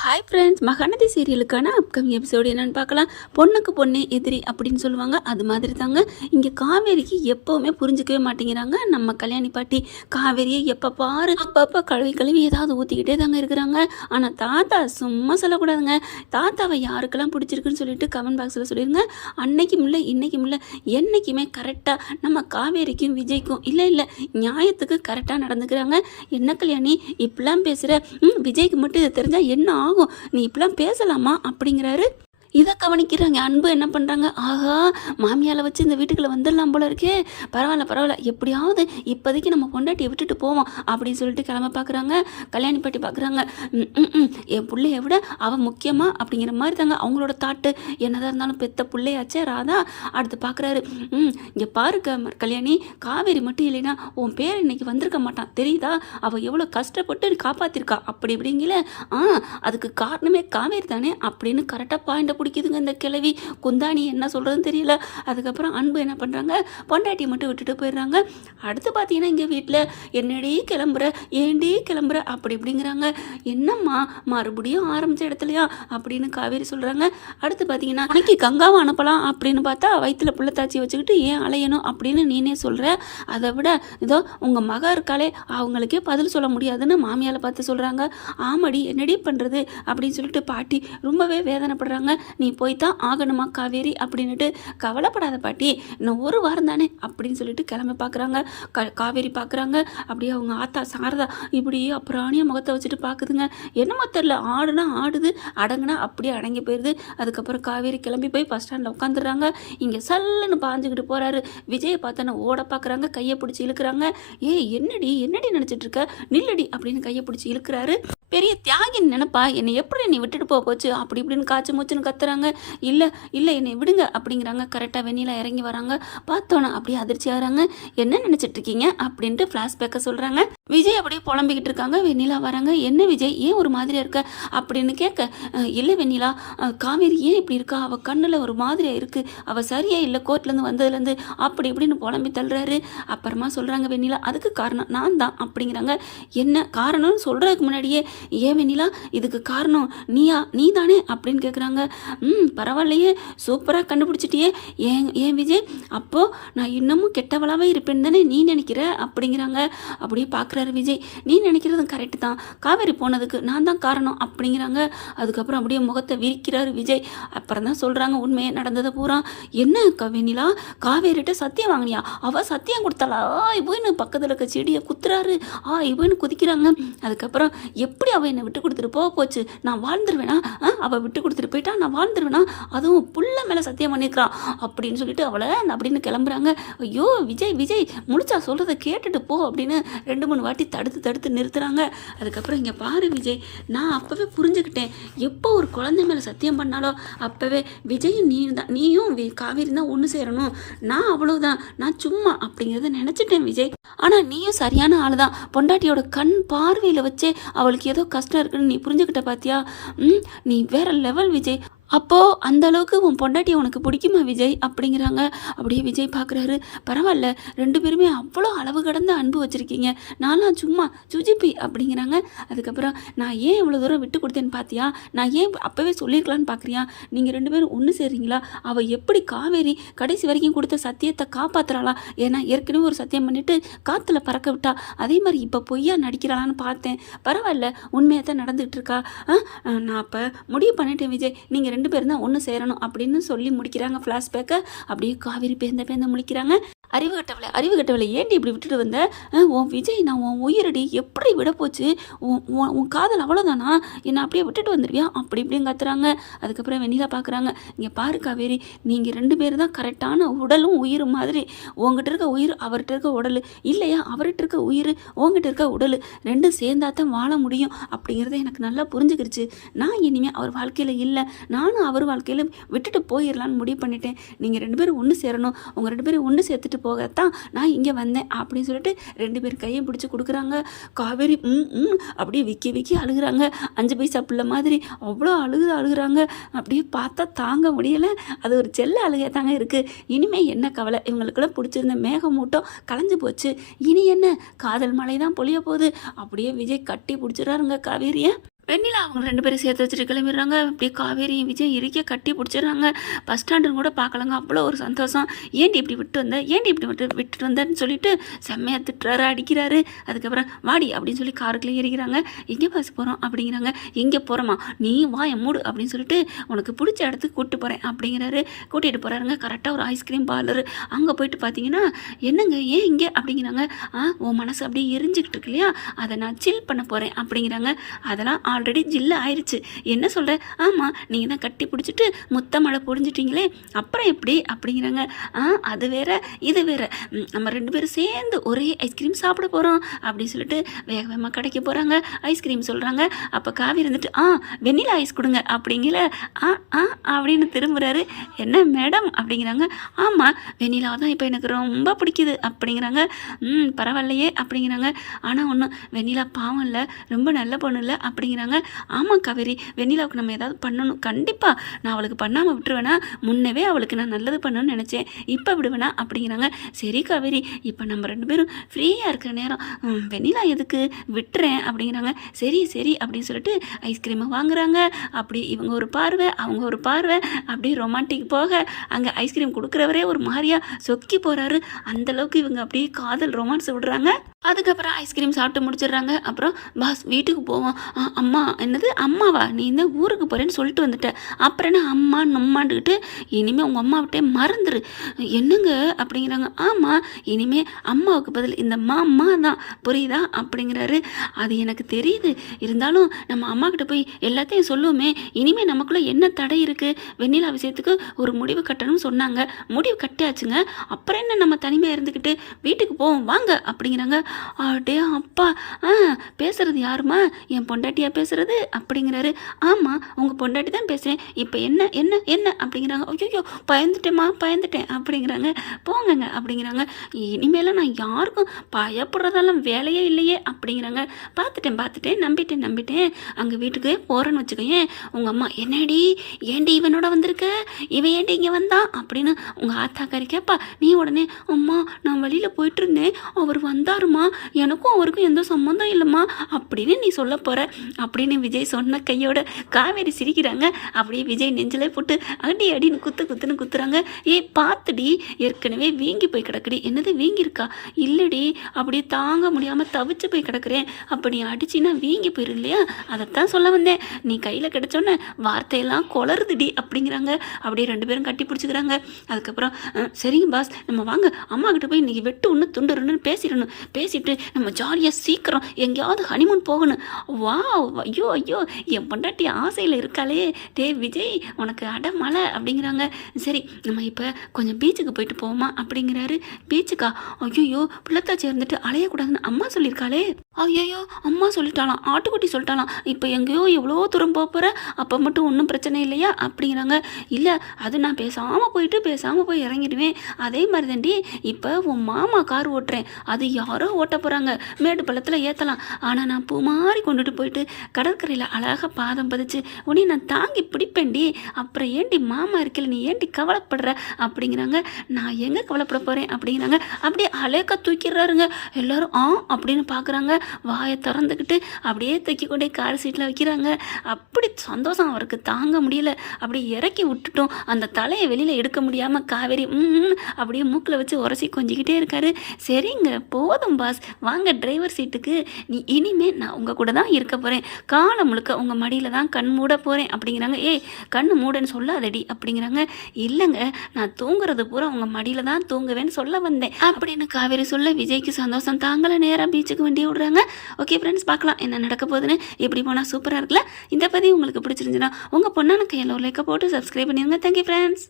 Hi friends, Mahanadi சீரியலுக்கான upcoming episode என்னென்னு பார்க்கலாம். பொண்ணுக்கு பொண்ணே எதிரி அப்படின்னு சொல்லுவாங்க. அது மாதிரி தாங்க இங்கே காவேரிக்கு எப்போவுமே புரிஞ்சிக்கவே மாட்டேங்கிறாங்க நம்ம கல்யாணி பாட்டி. காவேரியை எப்போ பாரு அப்பப்போ கழுவி ஏதாவது ஊற்றிக்கிட்டே தாங்க இருக்கிறாங்க. ஆனால் தாத்தா சும்மா சொல்லக்கூடாதுங்க. தாத்தாவை யாருக்கெல்லாம் பிடிச்சிருக்குன்னு சொல்லிட்டு கமெண்ட் பாக்ஸில் சொல்லிடுங்க. அன்னைக்கும் இல்லை இன்னைக்கும் இல்லை, என்றைக்குமே கரெக்டாக நம்ம காவேரிக்கும் விஜய்க்கும் இல்லை நியாயத்துக்கு கரெக்டாக நடந்துக்கிறாங்க. என்ன கல்யாணி இப்படிலாம் பேசுகிற? விஜய்க்கு மட்டும் இது தெரிஞ்சால் என்ன ஆகும்? நீ இப்பெல்லாம் பேசலாமா அப்படிங்கிறாரு. இதை கவனிக்கிறாங்க. அன்பு என்ன பண்ணுறாங்க, ஆகா மாமியால் வச்சு இந்த வீட்டுக்குள்ளே வந்துடலாம் போல இருக்கே, பரவாயில்ல எப்படியாவது இப்போதைக்கு நம்ம பொண்டாட்டியை விட்டுட்டு போவோம் அப்படின்னு சொல்லிட்டு கிளம்ப பார்க்குறாங்க. கல்யாணி பாட்டி பார்க்குறாங்க. என் பிள்ளைய விட அவன் முக்கியமா அப்படிங்கிற மாதிரி தாங்க அவங்களோட தாட்டு. என்னதான் இருந்தாலும் பெத்த பிள்ளையாச்சே ராதா. அடுத்து பார்க்குறாரு. இங்கே பாருக்க கல்யாணி, காவேரி மட்டும் இல்லைன்னா உன் பேர் இன்னைக்கு வந்திருக்க மாட்டான் தெரியுதா? அவள் எவ்வளோ கஷ்டப்பட்டு காப்பாற்றிருக்கா அப்படி இப்படிங்கல. அதுக்கு காரணமே காவேரி தானே அப்படின்னு கரெக்டாக பாயிண்ட பிடிக்குதுங்க இந்த கிழவி. குந்தாணி என்ன சொல்கிறதுன்னு தெரியல. அதுக்கப்புறம் அன்பு என்ன பண்ணுறாங்க, பொண்டாட்டியை மட்டும் விட்டுட்டு போயிடுறாங்க. அடுத்து பார்த்தீங்கன்னா இங்கே வீட்டில் என்னடி கிளம்புற, ஏண்டி கிளம்புற அப்படி இப்படிங்கிறாங்க. என்னம்மா மறுபடியும் ஆரம்பித்த இடத்துலையா அப்படின்னு காவேரி சொல்கிறாங்க. அடுத்து பார்த்தீங்கன்னா அன்னைக்கு கங்காவை அனுப்பலாம் அப்படின்னு பார்த்தா வயிற்றுல புள்ளத்தாச்சி வச்சுக்கிட்டு ஏன் அலையணும் அப்படின்னு நீனே சொல்கிற. அதை விட இதோ உங்கள் மக இருக்காளே அவங்களுக்கே பதில் சொல்ல முடியாதுன்னு மாமியால் பார்த்து சொல்கிறாங்க. ஆமாடி என்னடி பண்ணுறது அப்படின்னு சொல்லிட்டு பாட்டி ரொம்பவே வேதனைப்படுறாங்க. நீ போய்தான் ஆகணுமா காவேரி அப்படின்னுட்டு. கவலைப்படாத பாட்டி, இன்னும் ஒரு வாரம் தானே அப்படின்னு சொல்லிட்டு கிளம்ப பார்க்குறாங்க. காவேரி பார்க்குறாங்க. அப்படியே அவங்க ஆத்தா சாரதா இப்படி அப்புறாணிய முகத்தை வச்சுட்டு பார்க்குதுங்க. என்னமோ தெரில, ஆடுனா ஆடுது, அடங்குனா அப்படியே அடங்கி போயிடுது. அதுக்கப்புறம் காவேரி கிளம்பி போய் பஸ் ஸ்டாண்டில் உட்காந்துடுறாங்க. இங்கே சல்லுன்னு பாஞ்சுக்கிட்டு போகிறாரு. விஜயை பார்த்தோன்னா ஓட பார்க்குறாங்க, கையை பிடிச்சி இழுக்கிறாங்க. என்னடி நினச்சிட்டு இருக்க, நில்லடி அப்படின்னு கையை பிடிச்சி இழுக்கிறாரு. பெரிய தியாகின் நினைப்பா, என்னை எப்படி நீ விட்டுட்டு போச்சு அப்படி இப்படின்னு காய்ச்சி மூச்சுன்னு கத்துறாங்க. இல்லை என்னை விடுங்க அப்படிங்கிறாங்க. கரெக்டாக வெண்ணிலா இறங்கி வராங்க. பார்த்தோன்னா அப்படியே அதிர்ச்சி ஆகிறாங்க. என்ன நினச்சிட்டு இருக்கீங்க அப்படின்ட்டு ஃப்ளாஷ்பேக்கை சொல்கிறாங்க. விஜய் அப்படியே புலம்பிக்கிட்டு இருக்காங்க. வெண்ணிலா வராங்க. என்ன விஜய் ஏன் ஒரு மாதிரியாக இருக்க அப்படின்னு கேட்க, இல்லை வெண்ணிலா, காவேரி ஏன் இப்படி இருக்கா, அவள் கண்ணில் ஒரு மாதிரியாக இருக்குது, அவள் சரியா இல்லை கோர்ட்லேருந்து வந்ததுலேருந்து அப்படி இப்படின்னு புலம்பி தள்ளுறாரு. அப்புறமா சொல்கிறாங்க வெண்ணிலா, அதுக்கு காரணம் நான் தான் அப்படிங்கிறாங்க. என்ன காரணம்னு சொல்கிறதுக்கு முன்னாடியே ஏன் வெண்ணிலா இதுக்கு காரணம் நீ தானே அப்படின்னு கேட்குறாங்க. பரவாயில்லையே, சூப்பராக கண்டுபிடிச்சிட்டியே. ஏன் விஜய், அப்போது நான் இன்னமும் கெட்டவளாகவே இருப்பேன்னு தானே நீ நினைக்கிற அப்படிங்கிறாங்க. அப்படியே பார்க்குறாரு விஜய். நீ நினைக்கிறதும் கரெக்டு தான், காவேரி போனதுக்கு நான் தான் காரணம் அப்படிங்கிறாங்க. அதுக்கப்புறம் அப்படியே முகத்தை விரிக்கிறாரு விஜய். அப்புறம் தான் சொல்கிறாங்க உண்மையை நடந்ததை பூரா. என்ன வெண்ணிலா, காவேரிட்ட சத்தியம் வாங்கினியா? அவள் சத்தியம் கொடுத்தாளா? இவன்னு பக்கத்தில் இருக்க செடியை குத்துறாரு. இவன்னு குதிக்கிறாங்க. அதுக்கப்புறம் எப்படி அவள் என்னை விட்டு கொடுத்துட்டு போச்சு, நான் வாழ்ந்துருவேனா? அவள் விட்டு கொடுத்துட்டு போயிட்டா நான் வாழ்ந்துருவேனா? அதுவும் புள்ள மேலே சத்தியம் பண்ணியிருக்கிறான் அப்படின்னு சொல்லிட்டு அவளை அப்படின்னு கிளம்புறாங்க. ஐயோ விஜய் முழிச்சா சொல்கிறத கேட்டுட்டு போ அப்படின்னு 2-3 வாட்டி தடுத்து நிறுத்துறாங்க. அதுக்கப்புறம் இங்கே பாரு விஜய், நான் அப்போவே புரிஞ்சுக்கிட்டேன், எப்போ ஒரு குழந்தை மேலே சத்தியம் பண்ணாலோ அப்போவே விஜயும் நீயும் காவேரி தான் ஒன்று சேரணும், நான் அவ்வளவுதான், நான் சும்மா அப்படிங்கிறத நினச்சிட்டேன் விஜய். ஆனால் நீயும் சரியான ஆள் தான், பொண்டாட்டியோட கண் பார்வையில் வச்சே அவளுக்கு ஏதோ கஷ்டம் இருக்குன்னு நீ புரிஞ்சுக்கிட்ட பாத்தியா? நீ வேற லெவல் விஜய். அப்போது அந்த அளவுக்கு உன் பொண்டாட்டி உனக்கு பிடிக்குமா விஜய் அப்படிங்கிறாங்க. அப்படியே விஜய் பார்க்குறாரு. பரவாயில்ல, 2 பேருமே அவ்வளோ அளவு கடந்த அன்பு வச்சுருக்கீங்க, நான்லாம் சும்மா சுஜிப்பி அப்படிங்கிறாங்க. அதுக்கப்புறம் நான் ஏன் இவ்வளோ தூரம் விட்டு கொடுத்தேன்னு பார்த்தியா, நான் ஏன் அப்போவே சொல்லியிருக்கலான்னு பார்க்குறியா, நீங்கள் 2 பேரும் ஒன்று சேர்றீங்களா? அவள் எப்படி காவேரி கடைசி வரைக்கும் கொடுத்த சத்தியத்தை காப்பாற்றுறாளா? ஏன்னா ஏற்கனவே ஒரு சத்தியம் பண்ணிவிட்டு காற்றுல பறக்க விட்டா, அதே மாதிரி இப்போ பொய்யா நடிக்கிறாளான்னு பார்த்தேன். பரவாயில்ல, உண்மையாக தான் நடந்துகிட்டு இருக்கா. நான் அப்போ முடிவு பண்ணிட்டேன் விஜய், நீங்கள் 2 பேரும் தான் ஒன்று சேரணும் அப்படின்னு சொல்லி முடிக்கிறாங்க ஃப்ளாஷ்பேக்கை. அப்படியே காவேரி பேந்த முடிக்கிறாங்க. அறிவு கட்டவளை ஏன்டி இப்படி விட்டுட்டு வந்த? உன் விஜய் நான் உன் உயிரடி, எப்படி விட போச்சு? உன் காதல் அவ்வளோதானா? என்னை அப்படியே விட்டுட்டு வந்துடுவியா அப்படி இப்படின்னு கத்துறாங்க. அதுக்கப்புறம் வெண்ணிலா பார்க்குறாங்க. இங்கே பாரு காவேரி, நீங்கள் 2 பேர் தான் கரெக்டான உடலும் உயிரும் மாதிரி. உங்ககிட்ட இருக்க உயிர் அவர்கிட்ட இருக்க உடல் இல்லையா, அவர்கிட்ட இருக்க உயிர் உங்ககிட்ட இருக்க உடல், 2 சேர்ந்தா தான் வாழ முடியும் அப்படிங்கிறத எனக்கு நல்லா புரிஞ்சுக்கிடுச்சு. நான் இனிமேல் அவர் வாழ்க்கையில் இல்லை, நானும் அவர் வாழ்க்கையில் விட்டுட்டு போயிடலான்னு முடிவு பண்ணிட்டேன். நீங்கள் 2 பேரும் ஒன்று சேரணும், உங்கள் 2 பேரும் ஒன்று சேர்த்துட்டு போகத்தான் நான் இங்கே வந்தேன் அப்படின்னு சொல்லிட்டு 2 பேர் கையை பிடிச்சி கொடுக்குறாங்க. காவேரி அப்படியே விக்கி அழுகுறாங்க. 5 பைசா பிள்ளை மாதிரி அவ்வளோ அழுகுறாங்க. அப்படியே பார்த்தா தாங்க முடியலை. அது ஒரு செல்ல அழுகை தாங்க இருக்குது. இனிமேல் என்ன கவலை, இவங்களுக்குள்ள பிடிச்சிருந்த மேகமூட்டம் கலைஞ்சு போச்சு. இனி என்ன, காதல் மழை தான் பொழிய போகுது. அப்படியே விஜய் கட்டி பிடிச்சிடறாருங்க காவேரியை. வெண்ணிலா அவங்க 2 பேரும் சேர்த்து வச்சுட்டு கிளம்பிடுறாங்க. அப்படியே காவேரியும் விஜய் இறுக்கிய கட்டி பிடிச்சிடுறாங்க. பஸ் ஸ்டாண்டுன்னு கூட பார்க்கலங்க. அவ்வளோ ஒரு சந்தோஷம். "ஏன்டி இப்படி விட்டு வந்த? ஏன்டி இப்படி விட்டுட்டு வந்தேன்னு?" சொல்லிட்டு செம்மையா திட்டுறாரு, அடிக்கிறாரு. அதுக்கப்புறம் "வாடி" அப்படின்னு சொல்லி காருக்குள்ளே ஏறிக்கிறாங்க. "எங்கே பஸ் போகிறோம்?" அப்படிங்கிறாங்க. "எங்கே போகிறோமா? நீ வாயை மூடு" அப்படின்னு சொல்லிட்டு "உனக்கு பிடிச்ச இடத்துக்கு கூப்பிட்டு போகிறேன்" அப்படிங்கிறாரு. கூட்டிகிட்டு போகிறாருங்க. கரெக்டாக ஒரு ஐஸ்கிரீம் பார்லர். அங்கே போயிட்டு பார்த்தீங்கன்னா, "என்னங்க ஏன் இங்கே?" அப்படிங்கிறாங்க. உன் மனசு அப்படியே எரிஞ்சுக்கிட்டு இருக்கு இல்லையா, அதை நான் சில் பண்ண போகிறேன்" அப்படிங்கிறாங்க. "அதெல்லாம் ஆல்ரெடி ஜில்லு ஆயிடுச்சு. என்ன சொல்கிற?" "ஆமாம், நீங்கள் தான் கட்டி பிடிச்சிட்டு முத்த மழை பொழிஞ்சிட்டிங்களே, அப்புறம் எப்படி?" அப்படிங்கிறாங்க. அது வேற இது வேற. நம்ம 2 பேரும் சேர்ந்து ஒரே ஐஸ்கிரீம் சாப்பிட போகிறோம்" அப்படின்னு சொல்லிட்டு வேக வேகமாக கடைக்கு போகிறாங்க. ஐஸ்கிரீம் சொல்கிறாங்க. அப்போ காவி இருந்துட்டு வெண்ணிலா ஐஸ் கொடுங்க" அப்படிங்கிற அப்படின்னு திரும்புகிறாரு. "என்ன மேடம்?" அப்படிங்கிறாங்க. "ஆமாம், வெண்ணிலா தான் இப்போ எனக்கு ரொம்ப பிடிக்குது" அப்படிங்கிறாங்க. பரவாயில்லையே" அப்படிங்கிறாங்க. ஆனால் ஒன்றும் வெண்ணிலா பாவம் இல்லை, ரொம்ப நல்ல பொண்ணு இல்லை அப்படிங்கிறாங்க. "ஆமாம் காவேரி, வெண்ணிலாவுக்கு நம்ம ஏதாவது பண்ணணும். கண்டிப்பாக நான் அவளுக்கு பண்ணாமல் விட்டுருவேனா? முன்னவே அவளுக்கு நான் நல்லது பண்ணணும்னு நினச்சேன், இப்போ விடுவேனா?" அப்படிங்கிறாங்க. "சரி காவேரி, இப்போ நம்ம 2 பேரும் ஃப்ரீயாக இருக்கிற நேரம், வெண்ணிலா எதுக்கு, விட்டுறேன்" அப்படிங்கிறாங்க. "சரி சரி" அப்படின்னு சொல்லிட்டு ஐஸ்கிரீமை வாங்குறாங்க. அப்படி இவங்க ஒரு பார்வை, அவங்க ஒரு பார்வை, அப்படியே ரொமான்டிக் போக அங்கே ஐஸ்கிரீம் கொடுக்குறவரே ஒரு மாதிரியா சொக்கி போகிறாரு. அந்தளவுக்கு இவங்க அப்படியே காதல் ரொமான்ஸ் விடுறாங்க. அதுக்கப்புறம் ஐஸ்கிரீம் சாப்பிட்டு முடிச்சிடுறாங்க. அப்புறம் "பாஸ் வீட்டுக்கு போவோம்." "அம்மா என்னது அம்மாவா? நீ இந்த ஊருக்கு போகிறேன்னு சொல்லிட்டு வந்துட்ட, அப்புறம் என்ன அம்மா நம்மாண்டுக்கிட்டு? இனிமேல் உங்கள் அம்மா விட்டே மறந்துரு." "என்னங்க?" அப்படிங்கிறாங்க. "ஆமாம், இனிமேல் அம்மாவுக்கு பதில் இந்த மாமா தான், புரியுதா?" அப்படிங்கிறாரு. "அது எனக்கு தெரியுது, இருந்தாலும் நம்ம அம்மா கிட்ட போய் எல்லாத்தையும் சொல்லுவோமே. இனிமேல் நமக்குள்ளே என்ன தடை இருக்குது? வெண்ணிலா விஷயத்துக்கு ஒரு முடிவு கட்டணும்னு சொன்னாங்க, முடிவு கட்டியாச்சுங்க. அப்புறம் என்ன நம்ம தனிமையாக இருந்துக்கிட்டு? வீட்டுக்கு போவோம் வாங்க" அப்படிங்கிறாங்க. "அடே அப்பா, பேசுறது யாருமா? என் பொண்டாட்டியா பேசுறது?" அப்படிங்கிறாரு. "ஆமாம், உங்கள் பொண்டாட்டி தான் பேசுகிறேன். இப்போ என்ன என்ன என்ன?" அப்படிங்கிறாங்க. "ஐயோ, பயந்துட்டேம்மா, பயந்துட்டேன்" அப்படிங்கிறாங்க. "போங்கங்க" அப்படிங்கிறாங்க. "இனிமேலாம் நான் யாருக்கும் பயப்படுறதெல்லாம் வேலையே இல்லையே" அப்படிங்கிறாங்க. பார்த்துட்டேன், நம்பிட்டேன். அங்கே வீட்டுக்கு போகிறேன்னு வச்சுக்கோயேன், உங்கள் அம்மா "என்னடி, ஏண்டி இவனோட வந்திருக்க? இவன் ஏண்டி இங்கே வந்தான்?" அப்படின்னு உங்கள் ஆத்தாக்காரி கேட்பா. நீ உடனே "அம்மா, நான் வெளியில் போயிட்டு இருந்தேன், அவர் வந்தாருமா, எனக்கும் அவருக்கும் எந்த சம்மந்தம் இல்லைம்மா" அப்படின்னு நீ சொல்ல போகிற அப்படின்னு விஜய் சொன்ன கையோட காவேரி சிரிக்கிறாங்க. அப்படியே விஜய் நெஞ்சிலே போட்டு அடி அடின்னு குத்துன்னு குத்துறாங்க. "ஏய் பார்த்துடி, ஏற்கனவே வீங்கி போய் கிடக்குடி." "என்னது வீங்கியிருக்கா?" "இல்லடி, அப்படியே தாங்க முடியாமல் தவிச்சு போய் கிடக்குறேன்." "அப்போ நீ அடிச்சின்னா வீங்கி போயிரு இல்லையா, அதைத்தான் சொல்ல வந்தேன். நீ கையில் கிடச்சோன்னே வார்த்தையெல்லாம் கொளருதுடி" அப்படிங்கிறாங்க. அப்படியே 2 பேரும் கட்டி பிடிச்சிக்கிறாங்க. அதுக்கப்புறம் "சரிங்க பாஸ், நம்ம வாங்க அம்மா கிட்ட போய் இன்றைக்கி வெட்டு ஒன்று துண்டு ரெண்டுன்னு பேசிட்டு நம்ம ஜாலியாக சீக்கிரம் எங்கேயாவது ஹனிமூன் போகணும்." "வாவ், ஐயோ, என் பொண்டாட்டி ஆசையில் இருக்காளே, டே விஜய் உனக்கு அடமலை" அப்படிங்கிறாங்க. "சரி, நம்ம இப்போ கொஞ்சம் பீச்சுக்கு போயிட்டு போவோமா?" அப்படிங்கிறாரு. "பீச்சுக்கா? ஐயோ, பிள்ளைத்தாச்சி இருந்துட்டு அலையக்கூடாதுன்னு அம்மா சொல்லியிருக்காளே." "ஐயோ, அம்மா சொல்லிட்டாலாம், ஆட்டுக்குட்டி சொல்லிட்டாலாம். இப்போ எங்கேயோ எவ்வளோ தூரம் போகிற, அப்போ மட்டும் ஒன்றும் பிரச்சனை இல்லையா?" அப்படிங்கிறாங்க. "இல்லை, அது நான் பேசாமல் போய் இறங்கிடுவேன். அதே மாதிரி தாண்டி இப்போ உன் மாமா கார் ஓட்டுறேன், அது யாரோ ஓட்ட போகிறாங்க, மேடு பள்ளத்தில் ஏற்றலாம். ஆனால் நான் பூ மாதிரி கொண்டுட்டு போயிட்டு கடற்கரையில் அழகாக பாதம் பதிச்சு உடனே நான் தாங்கி பிடிப்பேன்டி. அப்புறம் ஏண்டி மாமா இருக்கல, நீ ஏண்டி கவலைப்படுற?" அப்படிங்கிறாங்க. "நான் எங்கே கவலைப்பட போகிறேன்?" அப்படிங்கிறாங்க. அப்படியே அலேக்கா தூக்கிடுறாருங்க. எல்லோரும் அப்படின்னு பார்க்குறாங்க. வாயை திறந்துக்கிட்டு அப்படியே தூக்கி கொண்டே கார் சீட்டில் வைக்கிறாங்க. அப்படி சந்தோஷம் அவருக்கு தாங்க முடியல. அப்படியே இறக்கி விட்டுட்டோம். அந்த தலையை வெளியில் எடுக்க முடியாமல் காவேரி அப்படியே மூக்கில் வச்சு உரசி கொஞ்சிக்கிட்டே இருக்காரு. "சரிங்க, போதும் பாஸ், வாங்க டிரைவர் சீட்டுக்கு. இனிமே நான் உங்கள் கூட தான் இருக்க போகிறேன். காலம் முழுக்க உங்கள் மடியில் தான் கண் மூட போகிறேன்" அப்படிங்கிறாங்க. "ஏய், கண் மூடன்னு சொல்லாதடி" அப்படிங்கிறாங்க. "இல்லைங்க, நான் தூங்குறது பூரா உங்கள் மடியில் தான் தூங்குவேன்னு சொல்ல வந்தேன்" அப்படின்னு காவேரி சொல்ல விஜய்க்கு சந்தோஷம் தாங்கலை. நேராக பீச்சுக்கு வண்டி விடுறாங்க. ஓகே ஃப்ரெண்ட்ஸ், பார்க்கலாம் என்ன நடக்க போகுதுன்னு. எப்படி போனால் சூப்பராக இருக்குல்ல. இந்த பதிவு உங்களுக்கு பிடிச்சிருந்துச்சுன்னா உங்கள் பொண்ணான கையில் ஒரு லைக்கை போட்டு சப்ஸ்கிரைப் பண்ணிடுங்க. Thank you friends.